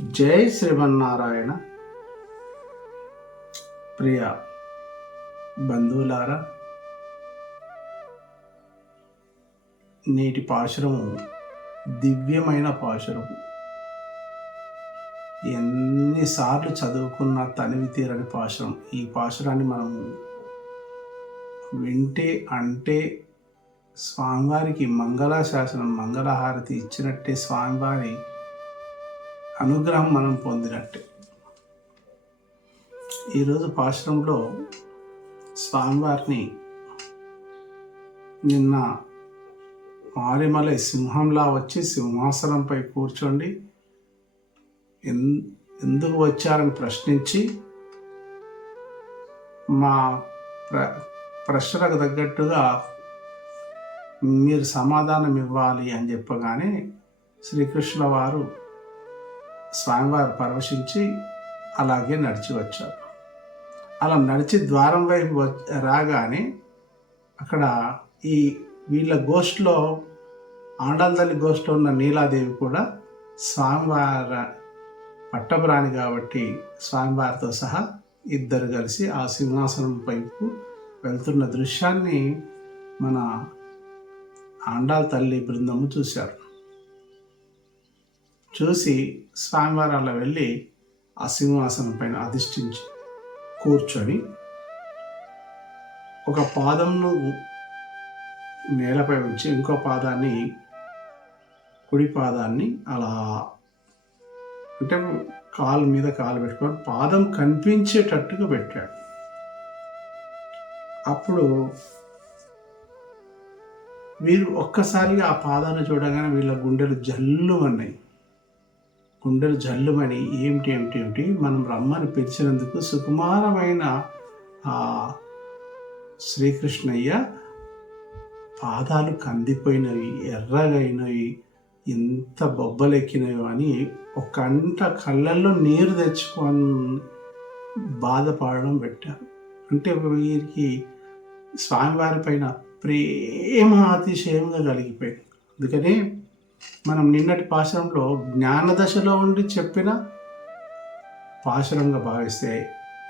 జై శ్రీమన్నారాయణ. ప్రియ బంధువులారా నేటి పాశురము దివ్యమైన పాశురము. ఎన్నిసార్లు చదువుకున్న తనివి తీరని పాశురం. ఈ పాశురాన్ని మనము వింటే అంటే స్వామివారికి మంగళాశాసనం మంగళహారతి ఇచ్చినట్టే స్వామివారి అనుగ్రహం మనం పొందినట్టే. ఈరోజు పాశ్రంలో స్వామివారిని నిన్న మారిమలై సింహంలా వచ్చి సింహాసనంపై కూర్చోండి. ఎన్ ఎందుకు వచ్చారని ప్రశ్నించి మా ప్ర ప్రశ్నలకు తగ్గట్టుగా మీరు సమాధానం ఇవ్వాలి అని చెప్పగానే శ్రీకృష్ణ వారు స్వామివారు పరవశించి అలాగే నడిచి వచ్చారు. అలా నడిచి ద్వారం వైపు వ- రాగానే అక్కడ ఈ వీళ్ళ గోష్ఠిలో ఆండాల తల్లి గోష్ఠిలో ఉన్న నీలాదేవి కూడా స్వామివార పట్టపురాణి కాబట్టి స్వామివారితో సహా ఇద్దరు కలిసి ఆ సింహాసనం వైపు వెళ్తున్న దృశ్యాన్ని మన ఆండాల తల్లి బృందము చూశారు. చూసి స్వామివారు అలా వెళ్ళి ఆ సింహాసనం పైన అధిష్ఠించి కూర్చొని ఒక పాదంను నేలపై ఉంచి ఇంకో పాదాన్ని కుడి పాదాన్ని అలా అంటే కాలు మీద కాలు పెట్టుకొని పాదం కనిపించేటట్టుగా పెట్టాడు. అప్పుడు వీరు ఒక్కసారిగా ఆ పాదాన్ని చూడగానే వీళ్ళ గుండెలు జల్లు అన్నాయి గుండెలు జల్లుమని ఏమిటి ఏమిటి ఏమిటి మనం రమ్మని పిలిచినందుకు సుకుమారమైన శ్రీకృష్ణయ్య పాదాలు కందిపోయినవి ఎర్రగైనవి ఎంత బొబ్బలెక్కినవి అని ఒక కంట కళ్ళల్లో నీరు తెచ్చుకొని బాధపడడం పెట్టారు. అంటే వీరికి స్వామివారి పైన ప్రేమ అతిశయంగా కలిగిపోయింది. అందుకని మనం నిన్నటి పాశరంలో జ్ఞానదశలో ఉండి చెప్పిన పాశరంగా భావిస్తే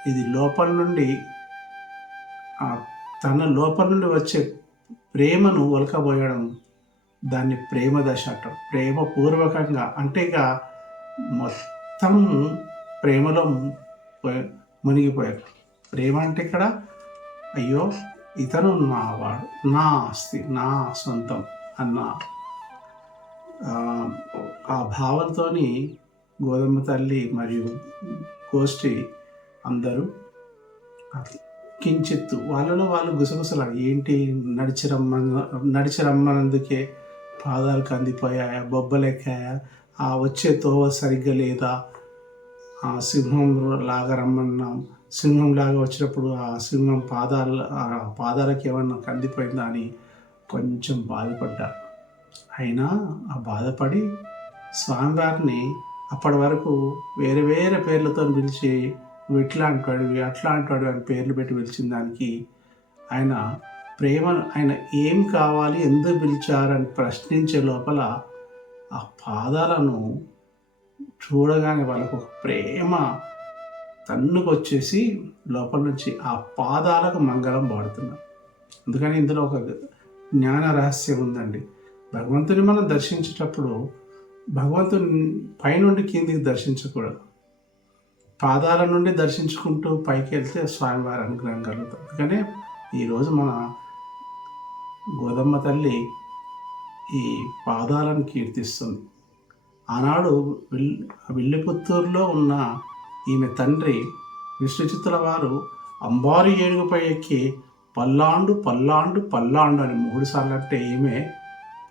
ఇది లోపల నుండి తన లోపల నుండి వచ్చే ప్రేమను ఒలకబోయడం దాన్ని ప్రేమ దశ అంటాం. ప్రేమపూర్వకంగా అంటే ఇక మొత్తం ప్రేమలో మునిగిపోయారు ప్రేమ అంటే ఇక్కడ అయ్యో ఇతను నా వాడు నా ఆస్తి నా సొంతం అన్న ఆ, భావంతో గోధుమ తల్లి మరియు గోష్ఠి అందరూ కించిత్తు వాళ్ళలో వాళ్ళు గుసగుసలు ఏంటి నడిచి రమ్మన్న నడిచి రమ్మన్నందుకే పాదాలు కందిపోయాయా బొబ్బలెక్కాయా ఆ వచ్చే తోవ సరిగ్గా లేదా? ఆ సింహం లాగా రమ్మన్నాం సింహం లాగా వచ్చినప్పుడు ఆ సింహం పాదాల ఆ పాదాలకు ఏమన్నా కందిపోయిందా అని కొంచెం బాధపడ్డారు. అయినా ఆ బాధపడి స్వామివారిని అప్పటి వరకు వేరే వేరే పేర్లతో పిలిచి నువ్వు ఇట్లా అంటాడు అట్లా అంటాడు అని పేర్లు పెట్టి పిలిచిన దానికి ఆయన ప్రేమ ఆయన ఏం కావాలి ఎందుకు పిలిచారని ప్రశ్నించే లోపల ఆ పాదాలను చూడగానే వాళ్ళకు ఒక ప్రేమ తన్నుకొచ్చేసి లోపల నుంచి ఆ పాదాలకు మంగళం పాడుతున్నారు. అందుకని ఇందులో ఒక జ్ఞాన రహస్యం ఉందండి. భగవంతుని మనం దర్శించేటప్పుడు భగవంతుని పైనుండి కిందికి దర్శించకూడదు. పాదాల నుండి దర్శించుకుంటూ పైకి వెళ్తే స్వామివారి అనుగ్రహం కలుగుతుంది. అందుకనే ఈరోజు మన గోదమ్మ తల్లి ఈ పాదాలను కీర్తిస్తుంది. ఆనాడు విల్ విల్లిపుత్తూరులో ఉన్న ఈమె తండ్రి విష్ణుచిత్తుల వారు అంబారి ఏనుగుపై ఎక్కి పల్లాండు పల్లాండు పల్లాండు అని మూడుసార్లు అంటే ఈమె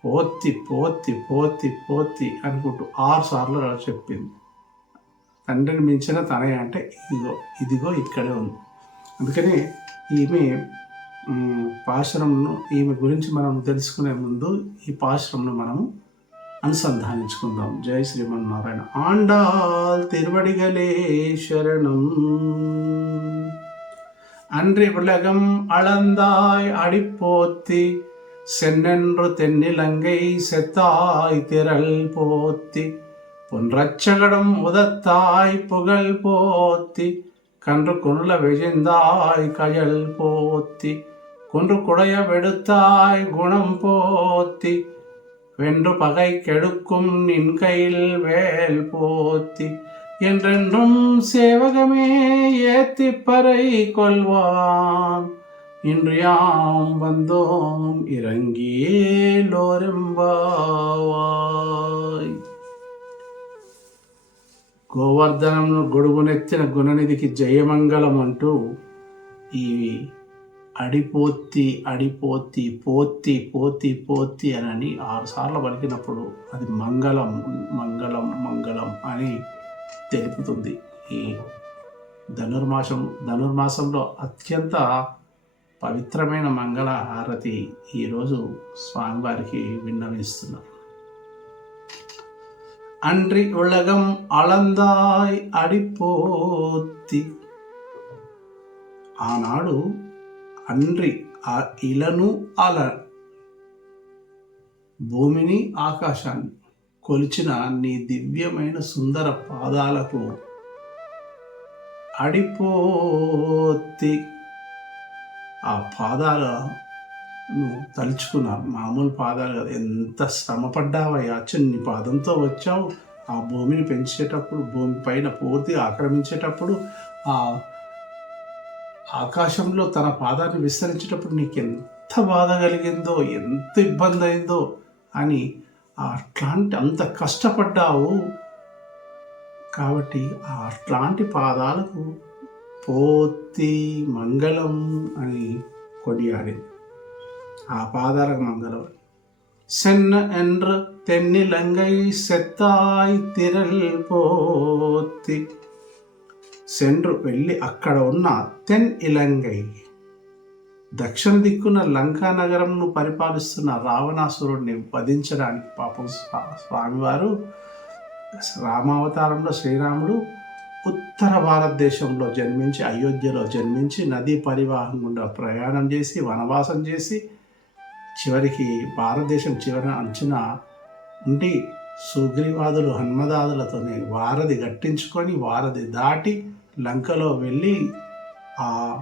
పోత్తి పోత్తి పోత్తి పోత్తి అనుకుంటూ ఆరు సార్లు చెప్పింది తండ్రిని మించిన తనయ అంటే ఇదిగో ఇదిగో ఇక్కడే ఉంది అందుకని ఈమె మ్, పాశురంను ఈమె గురించి మనం తెలుసుకునే ముందు ఈ పాశురంను మనము అనుసంధానించుకుందాం జై శ్రీమన్నారాయణ ఆండాల్ తిరువడిగలే శరణం அன்றி உலகம் அளந்தாய் அடிப்போத்தி சென்னென்று தென்னிலங்கை செத்தாய் திரள் போத்தி பொன்றச்சகடம் உதத்தாய் புகழ் போத்தி கன்று குருள விழிந்தாய் கயல் போத்தி குன்று குடைய வெடுத்தாய் குணம் போத்தி வென்று பகை கெடுக்கும் நின் கையில் வேல் போத்தி என்றென்றும் சேவகமே ஏத்திப்பறை பறை கொள்வான். இன்று யாம் வந்தோம் இறங்கியே లోరెంబావాయ్ గోవర్ధనంను గొడుగునెత్తిన గుణనిధికి జయమంగళం అంటూ ఈ అడిపోత్తి అడిపోత్తి పోత్తి పోతి పోత్తి అని ఆరు సార్లు పలికినప్పుడు అది మంగళం మంగళం మంగళం అని తెలుపుతుంది ఈ ధనుర్మాసం ధనుర్మాసంలో అత్యంత పవిత్రమైన మంగళ హారతి ఈరోజు స్వామివారికి విన్నవిస్తున్నారు அன்றி உலகம் அளந்தாய் అడిపోతి ఆనాడు అండ్రి ఆ ఇలను అల భూమిని ఆకాశాన్ని కొలిచిన నీ దివ్యమైన సుందర పాదాలకు అడిపోతి ఆ పాదాలను తలుచుకున్నారు మామూలు పాదాలు కదా. ఎంత శ్రమ పడ్డావయ్యా? చిన్ని పాదంతో వచ్చావు. ఆ భూమిని పెంచేటప్పుడు భూమి పైన పూర్తి ఆక్రమించేటప్పుడు ఆ ఆకాశంలో తన పాదాన్ని విస్తరించేటప్పుడు నీకు ఎంత బాధ కలిగిందో ఎంత ఇబ్బంది అయిందో అని అట్లాంటి అంత కష్టపడ్డావు. కాబట్టి ఆ అట్లాంటి పాదాలకు పోతి మంగళం అని కొనియాడింది ఆ పాదాలకు మంగళం சென்ன என்று தென்னிலங்கை செத்தாய் திரள் పోతి సెండ్రు వెళ్ళి అక్కడ ఉన్న తెన్ ఇలంగై దక్షిణ దిక్కున లంకా నగరంను పరిపాలిస్తున్న రావణాసురుడిని వధించడానికి పాపం స్వా- స్వామివారు రామావతారంలో శ్రీరాముడు ఉత్తర భారతదేశంలో జన్మించి అయోధ్యలో జన్మించి నదీ పరివాహం గుండా ప్రయాణం చేసి వనవాసం చేసి చివరికి భారతదేశం చివర అంచున ఉండి సుగ్రీవాదులు హన్మదాదులతోనే వారధి గట్టించుకొని వారధి దాటి లంకలో వెళ్ళి ఆ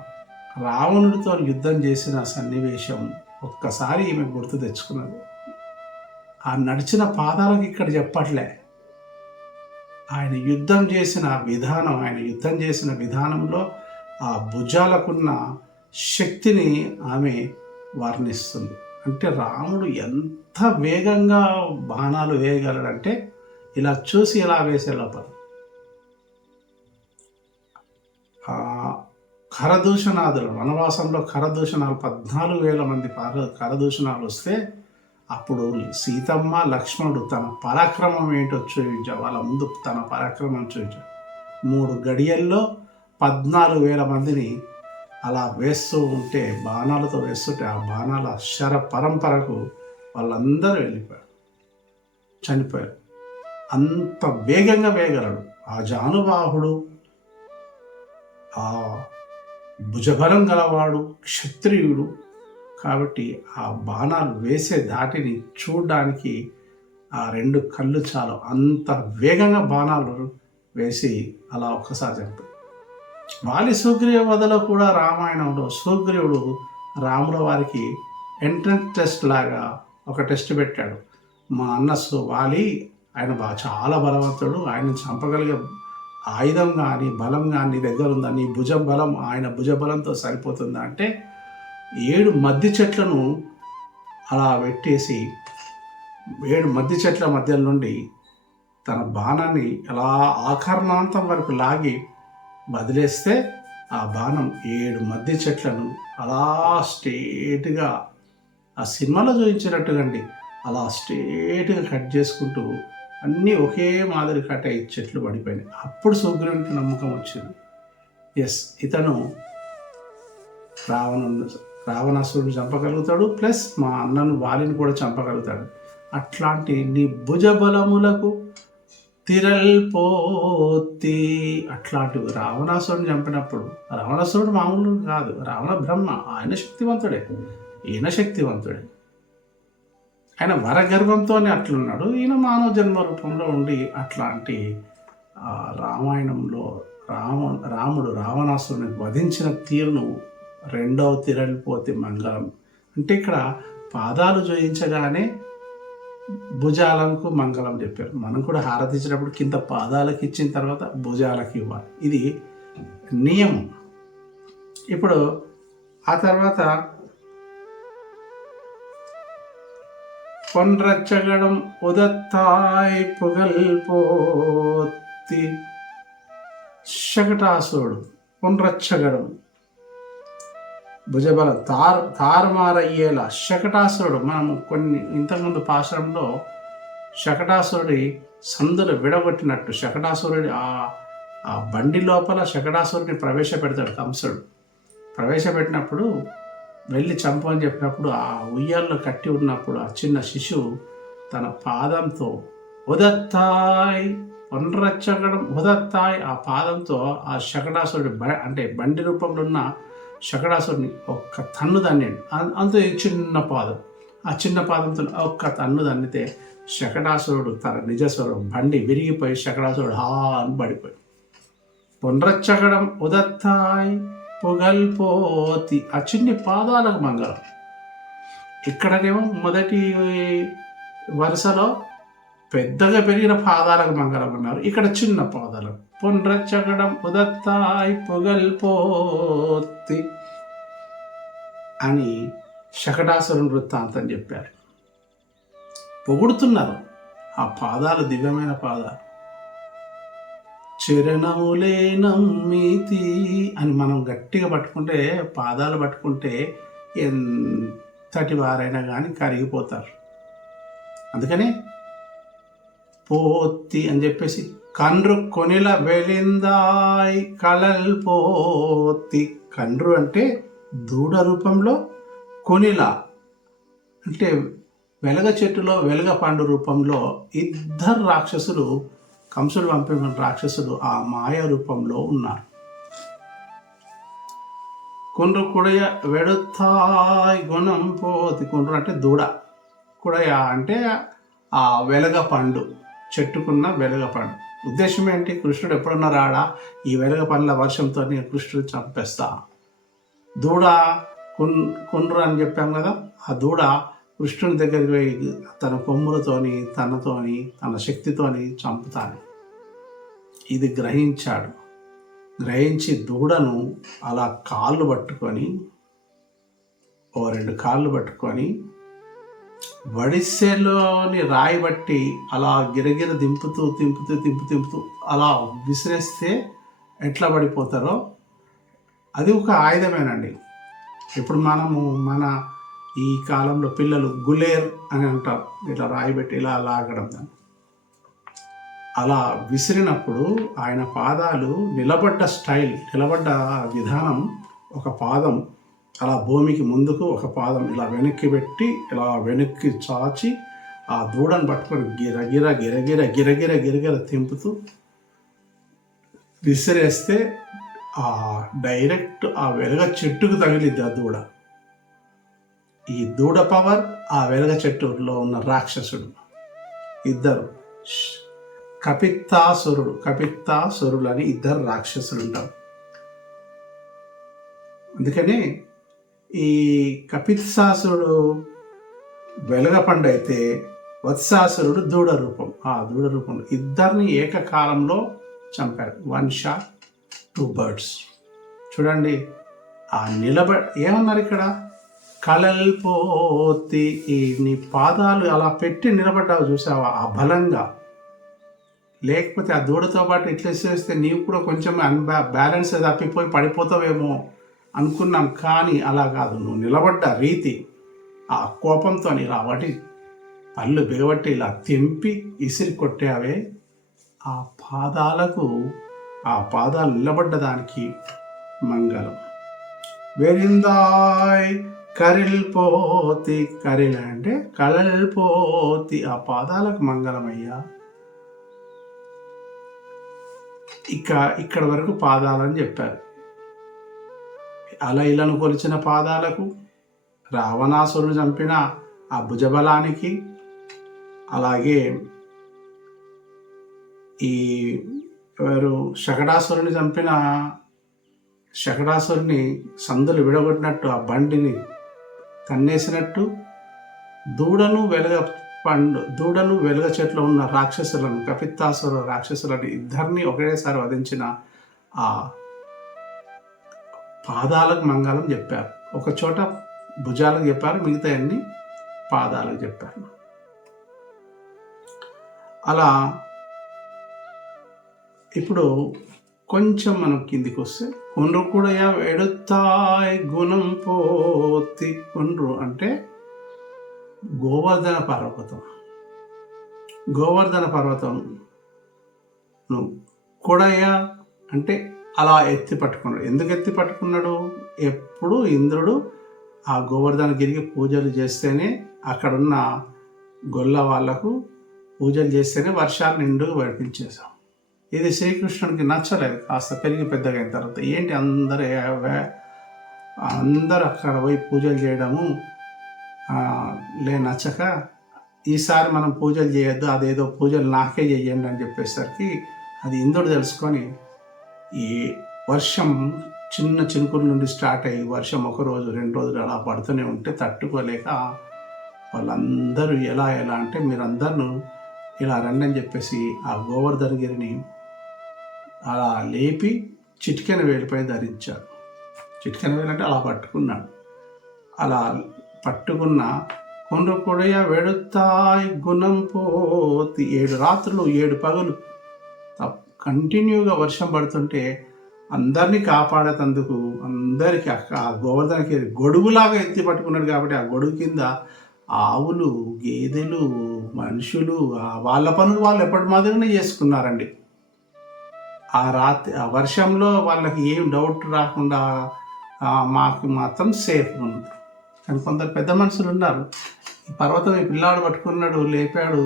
రావణుడితో యుద్ధం చేసిన సన్నివేశం ఒక్కసారి ఈమె గుర్తు తెచ్చుకున్నది. ఆ నడిచిన పాదాలకు ఇక్కడ చెప్పట్లే. ఆయన యుద్ధం చేసిన విధానం ఆయన యుద్ధం చేసిన విధానంలో ఆ భుజాలకున్న శక్తిని ఆమె వర్ణిస్తుంది. అంటే రాముడు ఎంత వేగంగా బాణాలు వేయగలడంటే ఇలా చూసి ఇలా వేసే లోపల. కరదూషణాదులు వనవాసంలో కరదూషణాలు పద్నాలుగు వేల మంది కరదూషణాలు వస్తే అప్పుడు సీతమ్మ లక్ష్మణుడు తన పరాక్రమం ఏంటో చూపించాడు వాళ్ళ ముందు తన పరాక్రమం చూపించాడు మూడు గడియల్లో పద్నాలుగు వేల మందిని అలా వేస్తూ ఉంటే బాణాలతో వేస్తుంటే ఆ బాణాల శర పరంపరకు వాళ్ళందరూ వెళ్ళిపోయారు. చనిపోయారు. అంత వేగంగా వేయగలడు ఆ జానుబాహుడు ఆ భుజబలం గలవాడు క్షత్రియుడు కాబట్టి ఆ బాణాలు వేసే దాటిని చూడడానికి ఆ రెండు కళ్ళు చాలు. అంత వేగంగా బాణాలు వేసి అలా ఒక్కసారి చంపాడు వాలి సుగ్రీవ వదలో కూడా రామాయణంలో సుగ్రీవుడు రాముల వారికి ఎంట్రన్స్ టెస్ట్ లాగా ఒక టెస్ట్ పెట్టాడు. మా అన్న వాలి ఆయన బా చాలా బలవంతుడు. ఆయన చంపగలిగే ఆయుధం కానీ బలం కానీ నీ దగ్గర ఉందా? నీ భుజ బలం ఆయన భుజ బలంతో సరిపోతుందా? అంటే ఏడు మద్ది చెట్లను అలా పెట్టేసి ఏడు మద్ది చెట్ల మధ్య నుండి తన బాణాన్ని ఎలా ఆకర్ణాంతం వరకు లాగి వదిలేస్తే ఆ బాణం ఏడు మధ్య చెట్లను అలా స్ట్రేట్గా ఆ సినిమాలో చూపించినట్టుగండి. అలా స్ట్రేట్గా కట్ చేసుకుంటూ అన్నీ ఒకే మాదిరి కట్ అయ్యి చెట్లు పడిపోయినాయి. అప్పుడు సుగ్రీవునికి నమ్మకం వచ్చింది. ఎస్ ఇతను రావణుడు రావణాసురుడిని చంపగలుగుతాడు ప్లస్ మా అన్నను వాలిని కూడా చంపగలుగుతాడు. అట్లాంటి నీ భుజబలములకు తిరల్పోతి అట్లాంటి రావణాసురుని చంపినప్పుడు రావణాసురుడు మామూలు కాదు రావణ బ్రహ్మ ఆయన శక్తివంతుడే ఈయన శక్తివంతుడే. ఆయన వరగర్భంతోనే అట్లున్నాడు ఈయన మానవ జన్మ రూపంలో ఉండి అట్లాంటి రామాయణంలో రామ రాముడు రావణాసురుని వధించిన తీరును రెండవ తిరలిపోతి మంగళం. అంటే ఇక్కడ పాదాలు జోయించగానే భుజాలకు మంగళం చెప్పారు. మనం కూడా హారతి ఇచ్చినప్పుడు కింద పాదాలకు ఇచ్చిన తర్వాత భుజాలకు ఇవ్వాలి. ఇది నియమం. ఇప్పుడు ఆ తర్వాత పొన్రచ్చగడం ఉదత్తాయ్ పొగల్పోతి పోతి శకటాసురుడు. పొన్రచ్చగడం భుజబల తారు తారుమారయ్యేలా శకటాసురుడు మనము కొన్ని ఇంతకుముందు పాశ్రంలో శకటాసురుడి సందులు విడగొట్టినట్టు శకటాసురుడి ఆ ఆ బండి లోపల శకటాసురుడిని ప్రవేశపెడతాడు కంసుడు. ప్రవేశపెట్టినప్పుడు వెళ్ళి చంపు అని చెప్పినప్పుడు ఆ ఉయ్యాల్లో కట్టి ఉన్నప్పుడు ఆ చిన్న శిశువు తన పాదంతో ఉదత్తాయ్ ఒనరచ్చగడం ఉదత్తాయ్ ఆ పాదంతో ఆ శకటాసురుడి బ అంటే బండి రూపంలో ఉన్న శకడాసుని ఒక్క తన్ను తన్నాడు అంత చిన్న పాదం. ఆ చిన్న పాదంతో ఒక్క తన్ను తన్నితే శకటాసురుడు తన నిజస్వరం బండి విరిగిపోయి శకటాసురుడు హా అని పడిపోయి. పునరచ్చకడం ఉదత్తాయ్ పొగల్పోతి ఆ చిన్ని పాదాలకు మంగళం. ఇక్కడనేమో మొదటి వరుసలో పెద్దగా పెరిగిన పాదాలకు మంగళం అన్నారు. ఇక్కడ చిన్న పాదాలు. పునరచ్చగడం ఉదత్తాయ్ పొగల్పోతి అని శకటాసురు వృత్తాంతం చెప్పారు. పొగుడుతున్నారు. ఆ పాదాలు దివ్యమైన పాదాలు. చరణములే నమ్మితి అని మనం గట్టిగా పట్టుకుంటే పాదాలు పట్టుకుంటే ఎంతటి వారైనా కానీ కరిగిపోతారు. అందుకని పోతి అని చెప్పేసి కండ్రు కొనిల వెలిందాయ్ కళల్ పోత్తి కండ్రు అంటే దూడ రూపంలో కొనిల అంటే వెలగ చెట్టులో వెలగ పండు రూపంలో ఇద్దరు రాక్షసులు కంసుడు పంపిన రాక్షసులు ఆ మాయ రూపంలో ఉన్నారు. కుండ్రు కుడయ వెడుతాయ్ గుణం పోతి. కుండ్రు అంటే దూడ. కుడయ అంటే ఆ వెలగ పండు. చెట్టుకున్న వెలగ పండు. ఉద్దేశం ఏంటి? కృష్ణుడు ఎప్పుడన్నా రాడా? ఈ వెలగ పండ్ల వర్షంతో కృష్ణుడు చంపేస్తా. దూడ కున్ కుండ్రు అని చెప్పాం కదా ఆ దూడ కృష్ణుని దగ్గరికి పోయి తన కొమ్ములతోని తనతోని తన శక్తితోని చంపుతాను. ఇది గ్రహించాడు. గ్రహించి దూడను అలా కాళ్ళు పట్టుకొని ఓ రెండు కాళ్ళు పట్టుకొని వడిసెలోని రాయి బట్టి అలా గిరగిర దింపుతూ తింపుతూ తింపు తింపుతూ అలా విసిరేస్తే ఎట్లా పడిపోతారో అది ఒక ఆయుధమేనండి. ఇప్పుడు మనము మన ఈ కాలంలో పిల్లలు గులేర్ అని అంటారు ఇట్లా రాయి పెట్టి ఇలా లాగడం దాన్ని. అలా విసిరినప్పుడు ఆయన పాదాలు నిలబడ్డ స్టైల్ నిలబడ్డ విధానం ఒక పాదం అలా భూమికి ముందుకు ఒక పాదం ఇలా వెనక్కి పెట్టి ఇలా వెనక్కి చాచి ఆ దూడను పట్టుకొని గిరగిర గిరగిర గిరగిర గిరగిర తింపుతూ విసిరేస్తే ఆ డైరెక్ట్ ఆ వెలగ చెట్టుకు తగిలిద్ది ఆ దూడ. ఈ దూడ పవర్ ఆ వెలగ చెట్టులో ఉన్న రాక్షసుడు. ఇద్దరు. కపిత్తాసురుడు. కపిత్తాసురుడు అని ఇద్దరు రాక్షసులు ఉంటారు అందుకని ఈ కపిత్సాసురుడు వెలగపండు అయితే వత్సాసురుడు దూడ రూపం ఆ దూడ రూపం ఇద్దరిని ఏకకాలంలో చంపారు. వన్ షాట్ టూ బర్డ్స్ చూడండి ఆ నిలబ ఏమన్నారు ఇక్కడ? కలల్పోతి ఈ నీ పాదాలు అలా పెట్టి నిలబడ్డావు చూసావా? ఆ బలంగా. లేకపోతే ఆ దూడతో పాటు ఇట్లా చేస్తే నీవు కూడా కొంచెం అన్బా బ్యాలెన్స్ తప్పిపోయి పడిపోతావేమో. అనుకున్నాం కానీ అలా కాదు. నువ్వు నిలబడ్డ రీతి ఆ కోపంతో ఇలా వాటి పళ్ళు బిగబట్టి ఇలా తెంపి ఇసిరి కొట్టావే. ఆ పాదాలకు ఆ పాదాలు నిలబడ్డ దానికి మంగళం. వెరిందాయ్ కరిల్పోతి కరిల్ అంటే కలల్పోతి ఆ పాదాలకు మంగళమయ్యా ఇక ఇక్కడ వరకు పాదాలని చెప్పారు. అలైలను కొలిచిన పాదాలకు రావణాసురుడు చంపిన ఆ భుజబలానికి అలాగే ఈ ఎవరు శకటాసురుని చంపిన శకటాసురుని సందులు విడగొట్టినట్టు ఆ బండిని తన్నేసినట్టు దూడను వెలగ పండు దూడను వెలుగ చెట్లు ఉన్న రాక్షసులను కపిత్తాసుర రాక్షసులని ఇద్దరిని ఒకేసారి వధించిన ఆ పాదాలకు మంగళం చెప్పారు. ఒక చోట భుజాలకు చెప్పారు మిగతా అన్ని పాదాలకు చెప్పారు. అలా ఇప్పుడు కొంచెం మనం కిందికి వస్తే కొండ్రు కూడా ఎడుతాయ్ గుణం పోతి. కొండ్రు అంటే గోవర్ధన పర్వతం. గోవర్ధన పర్వతం నువ్వు కొడయ అంటే అలా ఎత్తి పట్టుకున్నాడు. ఎందుకు ఎత్తి పట్టుకున్నాడు? ఎప్పుడు ఇంద్రుడు ఆ గోవర్ధనగిరికి పూజలు చేస్తేనే అక్కడున్న గొల్ల వాళ్ళకు పూజలు చేస్తేనే వర్షాలు నిండుగా పడిపించేశాం ఇది శ్రీకృష్ణుడికి నచ్చలేదు. కాస్త పెరిగి పెద్దగా అయిన తర్వాత ఏంటి అందరు అందరు అక్కడ పోయి పూజలు చేయడము లే నచ్చక ఈసారి మనం పూజలు చేయొద్దు అదేదో పూజలు నాకే చెయ్యండి అని చెప్పేసరికి అది ఇంద్రుడు తెలుసుకొని ఈ వర్షం చిన్న చినుకుల నుండి స్టార్ట్ అయ్యి వర్షం ఒక రోజు రెండు రోజులు అలా పడుతూనే ఉంటే తట్టుకోలేక వాళ్ళందరూ ఎలా ఎలా అంటే మీరందరూ ఇలా రండి అని చెప్పేసి ఆ గోవర్ధనగిరిని అలా లేపి చిటికెన వేలిపై ధరించారు. చిటికెన వేలంటే అలా పట్టుకున్నాడు. అలా పట్టుకున్న కొండ కొడయ వెడుతాయి గుణం పోతి. ఏడు రాత్రులు ఏడు పగలు కంటిన్యూగా వర్షం పడుతుంటే అందరినీ కాపాడేటందుకు అందరికి ఆ గోవర్ధనకి గొడుగులాగా ఎత్తి పట్టుకున్నాడు కాబట్టి ఆ గొడుగు కింద ఆవులు గేదెలు మనుషులు వాళ్ళ పనులు వాళ్ళు ఎప్పటి మాదిరిగానే చేసుకున్నారండి. ఆ రాత్రి ఆ వర్షంలో వాళ్ళకి ఏం డౌట్ రాకుండా మాకు మాత్రం సేఫ్ ఉంది కానీ కొందరు పెద్ద మనుషులు ఉన్నారు. ఈ పర్వతం ఈ పిల్లాడు పట్టుకున్నాడు లేపాడు.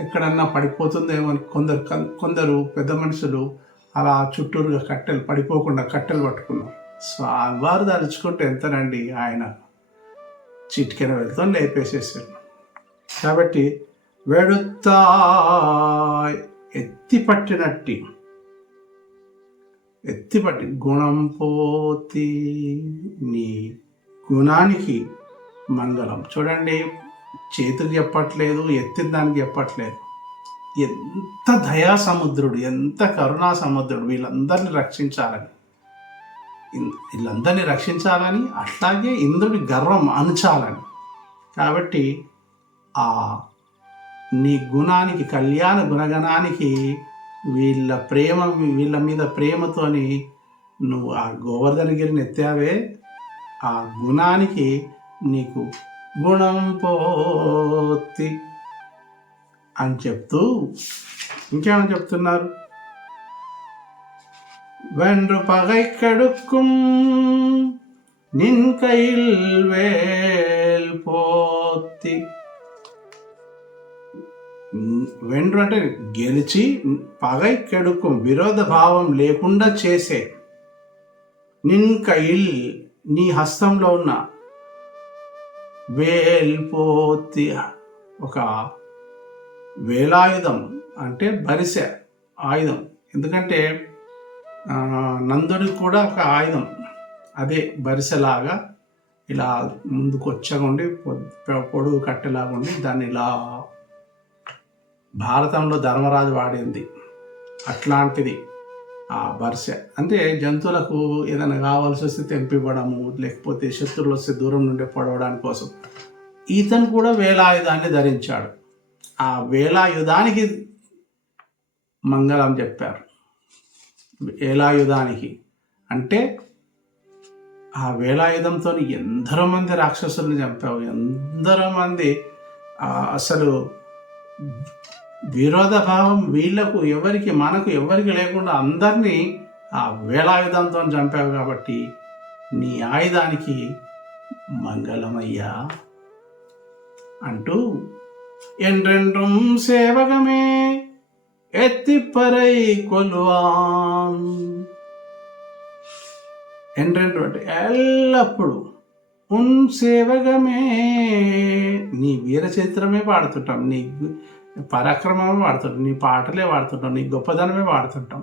ఎక్కడన్నా పడిపోతుందేమో అని కొందరు కొందరు పెద్ద మనుషులు అలా చుట్టూరుగా కట్టెలు పడిపోకుండా కట్టెలు పట్టుకున్నారు. సో వారు దాల్చుకుంటే ఎంతనండి ఆయన చిటికెన వెళ్తూ లేపేసేసారు. కాబట్టి వెడుతా ఎత్తి పట్టినట్టి ఎత్తిపట్టి గుణం పోతి నీ గుణానికి మంగళం చూడండి చేతులు చెప్పట్లేదు ఎత్తిన దానికి చెప్పట్లేదు. ఎంత దయా సముద్రుడు ఎంత కరుణా సముద్రుడు వీళ్ళందరినీ రక్షించాలని. వీళ్ళందరినీ రక్షించాలని అట్లాగే ఇంద్రుడి గర్వం అణచాలని. కాబట్టి ఆ నీ గుణానికి కళ్యాణ గుణగణానికి వీళ్ళ ప్రేమ వీళ్ళ మీద ప్రేమతోని నువ్వు ఆ గోవర్ధనగిరిని ఎత్తావే ఆ గుణానికి నీకు గుణం పోతి అని చెప్తూ ఇంకేమని చెప్తున్నారు? వెండ్రు పగై కడుక్కుం నిన్ కైల్ వేల్ పోతి. వెండ్రు అంటే గెలిచి పగై కెడుకు విరోధ భావం లేకుండా చేసే. నిన్ కైల్ నీ హస్తంలో ఉన్న వేల్పోతి. ఒక వేలాయుధం అంటే బరిసె ఆయుధం. ఎందుకంటే నందుడికి కూడా ఒక ఆయుధం. అదే బరిసెలాగా ఇలా ముందుకు వచ్చకుండి పొడుగు కట్టెలాగా ఉండి దాన్ని ఇలా భారతంలో ధర్మరాజు వాడింది. అట్లాంటిది. ఆ బర్సె అంటే జంతువులకు ఏదైనా కావాల్సి వస్తే తెంపివ్వడము లేకపోతే శత్రువులు వస్తే దూరం నుండి పడవడానికి కోసం. ఈతను కూడా వేలాయుధాన్ని ధరించాడు. ఆ వేలాయుధానికి మంగళం చెప్పారు. వేలాయుధానికి. అంటే ఆ వేలాయుధంతో ఎందరో మంది రాక్షసుల్ని చంపావు. ఎందరో మంది అసలు విరోధ భావం వీళ్ళకు ఎవరికి మనకు ఎవరికి లేకుండా అందరినీ ఆ వేలాయుధంతో చంపావు కాబట్టి నీ ఆయుధానికి మంగళమయ్యా అంటూ ఎండ్రెండ్రం సేవకమే ఎత్తిపరై కొలువాన్ ఎండ్రెండ్రు అంటే ఎల్లప్పుడూ ఉన్ సేవగమే నీ వీరచరిత్రమే పాడుతుంటాం నీ పరాక్రమమే వాడుతుంటాం. నీ పాటలే వాడుతుంటాం. నీ గొప్పదనమే వాడుతుంటాం.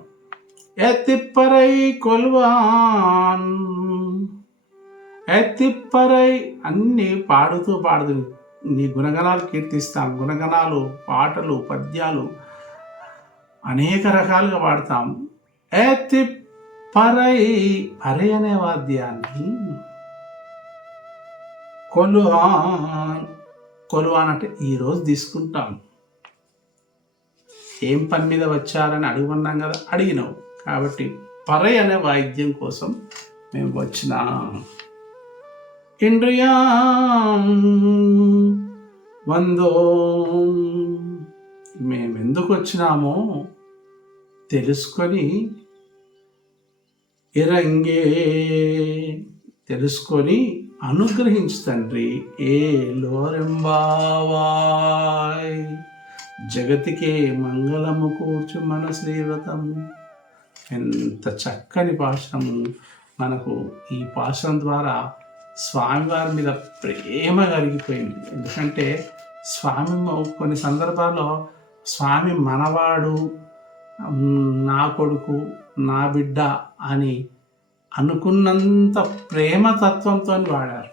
ఎత్తిప్పరై కొల్వాన్. ఎత్తిప్పరై అన్నీ పాడుతూ పాడుతూ నీ గుణగణాలు కీర్తిస్తాం. గుణగణాలు పాటలు పద్యాలు అనేక రకాలుగా పాడతాం. ఎత్తి పరై పరై అనే వాద్యాన్ని కొలువాన్. కొలువాన్ అంటే ఈరోజు తీసుకుంటాం. ఏం పని మీద వచ్చారని అడుగున్నాం కదా అడిగినావు కాబట్టి పరై అనే వాయిద్యం కోసం మేము వచ్చిన. ఇంద్రియా వందో. మేము ఎందుకు వచ్చినామో తెలుసుకొని ఇరంగే తెలుసుకొని అనుగ్రహించు తండ్రి ఏ లోరెంబావాయ్ జగతికే మంగళము కూర్చు మన శ్రీవ్రతం ఎంత చక్కని పాశనము మనకు ఈ పాశనం ద్వారా స్వామివారి మీద ప్రేమ కలిగిపోయింది. ఎందుకంటే స్వామి కొన్ని సందర్భాల్లో స్వామి మనవాడు నా కొడుకు నా బిడ్డ అని అనుకున్నంత ప్రేమ తత్వంతో వాడారు.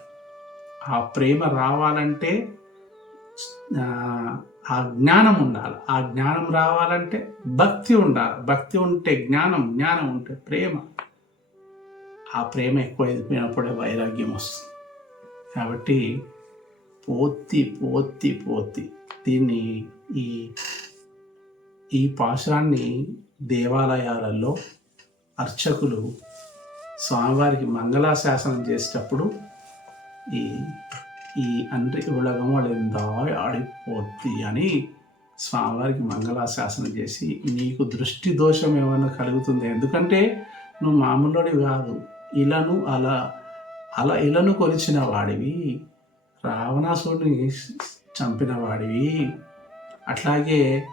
ఆ ప్రేమ రావాలంటే ఆ, జ్ఞానం ఉండాలి. ఆ జ్ఞానం రావాలంటే భక్తి ఉండాలి. భక్తి ఉంటే జ్ఞానం జ్ఞానం ఉంటే ప్రేమ. ఆ ప్రేమ ఎక్కువ ఎదిపోయినప్పుడే వైరాగ్యం వస్తుంది. కాబట్టి పోతి పోతి పోతి దీన్ని ఈ ఈ పాశాన్ని దేవాలయాలలో అర్చకులు స్వామివారికి మంగళాశాసనం చేసేటప్పుడు ఈ ఈ అండ్రి ఉలగం ఎందా ఆడిపోద్ది అని స్వామివారికి మంగళాశాసనం చేసి నీకు దృష్టి దోషం ఏమైనా కలుగుతుంది? ఎందుకంటే నువ్వు మామూలుడి కాదు. ఇలను అలా అలా ఇలను కొలిచిన వాడివి. రావణాసుడిని చంపిన వాడివి. అట్లాగే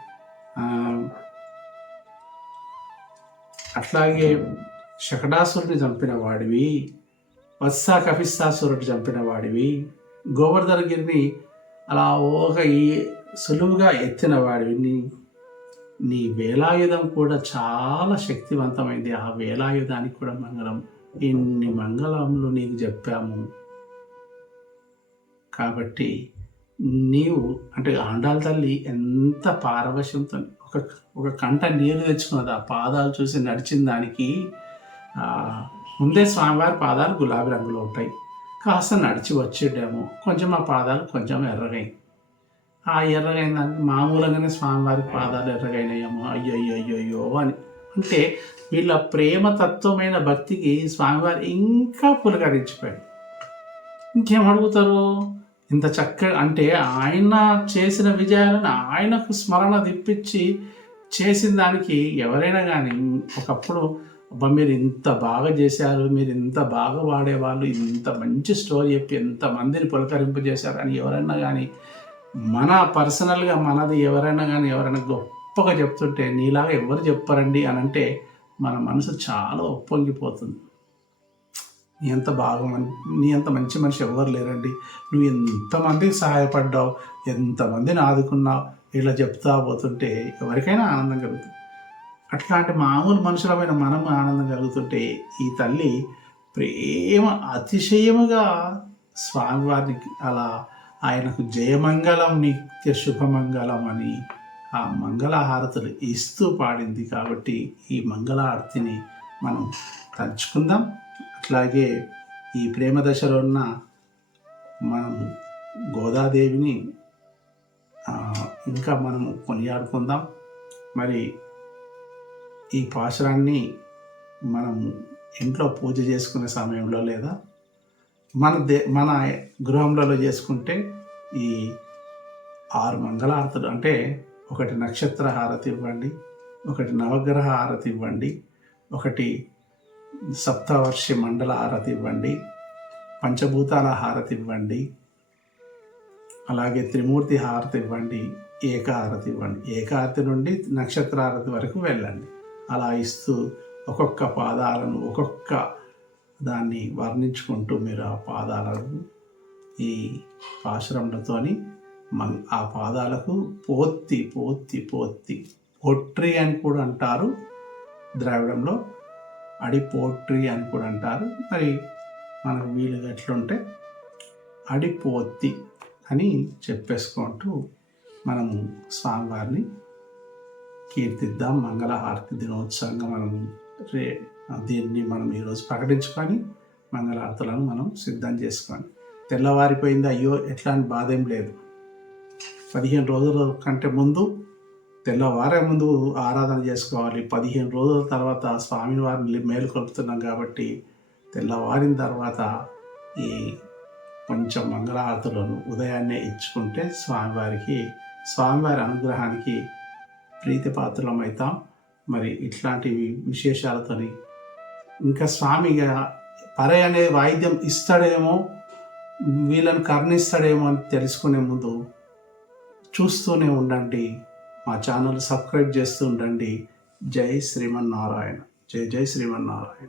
అట్లాగే శకటాసురుడిని చంపిన వాడివి. వత్సా కపిస్తాసురుడిని చంపిన వాడివి. గోవర్ధనగిరిని అలా ఒక సులువుగా ఎత్తిన వాడిని నీ వేలాయుధం కూడా చాలా శక్తివంతమైంది. ఆ వేలాయుధానికి కూడా మంగళం. ఇన్ని మంగళములు నీకు చెప్పాము. కాబట్టి నీవు అంటే ఆండాల తల్లి ఎంత పారవశ్యంతో ఒక ఒక కంట నీరు తెచ్చుకున్నది. ఆ పాదాలు చూసి నడిచిన దానికి ముందే స్వామివారి పాదాలు గులాబీ రంగులో ఉంటాయి. కాస్త నడిచి వచ్చేటేమో. కొంచెం ఆ పాదాలు కొంచెం ఎర్రగాయి ఆ ఎర్రగైన దానికి మామూలుగానే స్వామివారి పాదాలు ఎర్రగైనాయేమో. అయ్యో అయ్యో అయ్యో అయ్యో అని. అంటే వీళ్ళ ప్రేమ తత్వమైన భక్తికి స్వామివారు ఇంకా పులకరించిపోయాడు ఇంకేం అడుగుతారు? ఇంత చక్కగా అంటే ఆయన చేసిన విజయాలను ఆయనకు స్మరణ తిప్పించి చేసిన దానికి ఎవరైనా కానీ ఒకప్పుడు అబ్బా మీరు ఇంత బాగా చేశారు మీరు ఇంత బాగా వాడేవాళ్ళు ఇంత మంచి స్టోరీ చెప్పి ఎంత మందిని పులకరింపు చేశారు అని ఎవరైనా కానీ మన పర్సనల్గా మనది ఎవరైనా కానీ ఎవరైనా గొప్పగా చెప్తుంటే నీలాగా ఎవరు చెప్పారండి అని అంటే మన మనసు చాలా ఒప్పొంగిపోతుంది నీ ఎంత బాగా మన్- నీ అంత మంచి మనిషి ఎవరు లేరండి. నువ్వు ఎంతమందికి సహాయపడ్డావు ఎంతమందిని ఆదుకున్నావు ఇలా చెప్తా పోతుంటే ఎవరికైనా ఆనందం కలుగుతుంది. అట్లాంటి మామూలు మనుషులమైన మనం ఆనందం కలుగుతుంటే ఈ తల్లి ప్రేమ అతిశయముగా స్వామివారికి అలా ఆయనకు జయమంగళం నిత్య శుభమంగళం అని ఆ మంగళహారతులు ఇస్తూ పాడింది కాబట్టి ఈ మంగళహారతిని మనం తలుచుకుందాం. అట్లాగే ఈ ప్రేమ దశలో ఉన్న మనం గోదాదేవిని ఇంకా మనము కొనియాడుకుందాం. మరి ఈ పాశురాన్ని మనం ఇంట్లో పూజ చేసుకునే సమయంలో లేదా మన దే మన గృహంలో చేసుకుంటే ఈ ఆరు మంగళహారతులు అంటే ఒకటి నక్షత్ర హారతి ఇవ్వండి ఒకటి నవగ్రహ హారతి ఇవ్వండి ఒకటి సప్తవర్షి మండల హారతి ఇవ్వండి పంచభూతాల హారతి ఇవ్వండి అలాగే త్రిమూర్తి హారతి ఇవ్వండి ఏకహారతి ఇవ్వండి. ఏకహారతి నుండి నక్షత్ర హారతి వరకు వెళ్ళండి. అలా ఇస్తూ ఒక్కొక్క పాదాలను ఒక్కొక్క దాన్ని వర్ణించుకుంటూ మీరు ఆ పాదాలను ఈ పాశురములతోని మన్ ఆ పాదాలకు పోత్తి పోత్తి పోత్తి. పోట్రీ అని కూడా అంటారు ద్రావిడంలో. అడి పోట్రీ అని కూడా అంటారు. మరి మనకు వీలుగా ఎట్లుంటే అడి పోత్తి అని చెప్పేసుకుంటూ మనము స్వామివారిని కీర్తిద్దాం మంగళహారతి దినోత్సవంగా మనం రే దీన్ని మనం ఈరోజు ప్రకటించుకొని మంగళహారతులను మనం సిద్ధం చేసుకొని తెల్లవారిపోయింది అయ్యో ఎట్లా అని బాధ ఏం లేదు. పదిహేను రోజుల కంటే ముందు తెల్లవారే ముందు ఆరాధన చేసుకోవాలి. పదిహేను రోజుల తర్వాత స్వామివారిని మేలుకొలుపుతున్నాం కాబట్టి తెల్లవారిన తర్వాత ఈ కొంచెం మంగళహారతులను ఉదయాన్నే ఇచ్చుకుంటే స్వామివారికి స్వామివారి అనుగ్రహానికి ప్రీతిపాత్రలమవుతాం మరి ఇట్లాంటి విశేషాలతోని. ఇంకా స్వామిగా పరే అనే వాయిద్యం ఇస్తాడేమో వీళ్ళని కర్ణిస్తాడేమో అని తెలుసుకునే ముందు చూస్తూనే ఉండండి. మా ఛానల్ సబ్స్క్రైబ్ చేస్తూ ఉండండి. జై శ్రీమన్నారాయణ. జై జై శ్రీమన్నారాయణ.